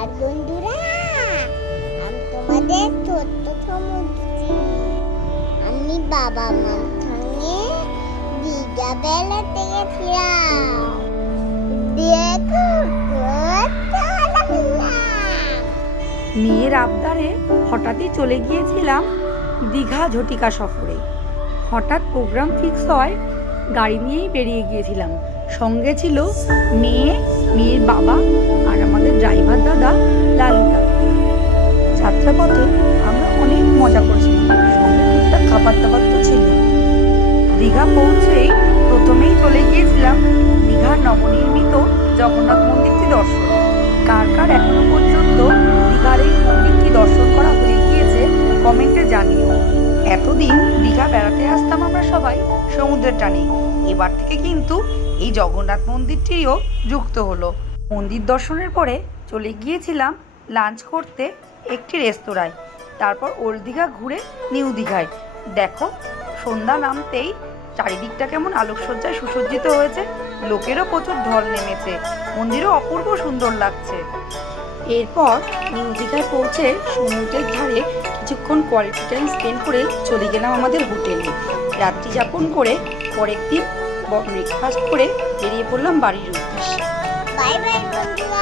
নমস্কার বন্ধুরা, আমি তোমাদের ছোট্ট সমুদ্রী। আমি বাবা মার সঙ্গে দীঘা বেড়াতে গেছিলাম। দেখো মেয়ের আবদারে হঠাৎই চলে গিয়েছিলাম দীঘা ঝটিকা সফরে। হঠাৎ প্রোগ্রাম ফিক্স হয়, গাড়ি নিয়েই বেরিয়ে গিয়েছিলাম। সঙ্গে ছিল মেয়ের বাবা আর আমাদের ড্রাইভার দাদা লালুদা। যাত্রাপথে আমরা অনেক মজা করেছিলাম, সঙ্গে টুকটাক খাবার দাবার তো ছিল। দীঘা পৌঁছেই প্রথমেই চলে গিয়েছিলাম দীঘার নবনির্মিত জগন্নাথ মন্দিরটি দর্শন। কার কার এখনো পর্যন্ত দীঘার এই মন্দিরটি দর্শন করা হয়ে গিয়েছে কমেন্টে জানিও। এতদিন দীঘা বেড়াতে আসতাম আমরা সবাই সমুদ্রের টানে, এবার থেকে কিন্তু এই জগন্নাথ মন্দিরটিও যুক্ত হলো। মন্দির দর্শনের পরে চলে গিয়েছিলাম লাঞ্চ করতে একটি রেস্তোরাঁয়, তারপর ওল্ড দীঘা ঘুরে নিউ দীঘায়। দেখো সন্ধ্যা নামতেই চারিদিকটা কেমন আলোকসজ্জায় সুসজ্জিত হয়েছে, লোকেরও প্রচুর ঢল নেমেছে, মন্দিরও অপূর্ব সুন্দর লাগছে। এরপর নিউ দীঘায় পৌঁছে সমুদ্রের ধারে কিছুক্ষণ কোয়ালিটি টাইম স্পেন্ড করে চলে গেলাম আমাদের হোটেলে। রাত্রি যাপন করে পরের দিন ব্রেকফাস্ট করে বেরিয়ে পড়লাম বাড়ির উদ্দেশ্যে। বাই বাই বন্ধুরা।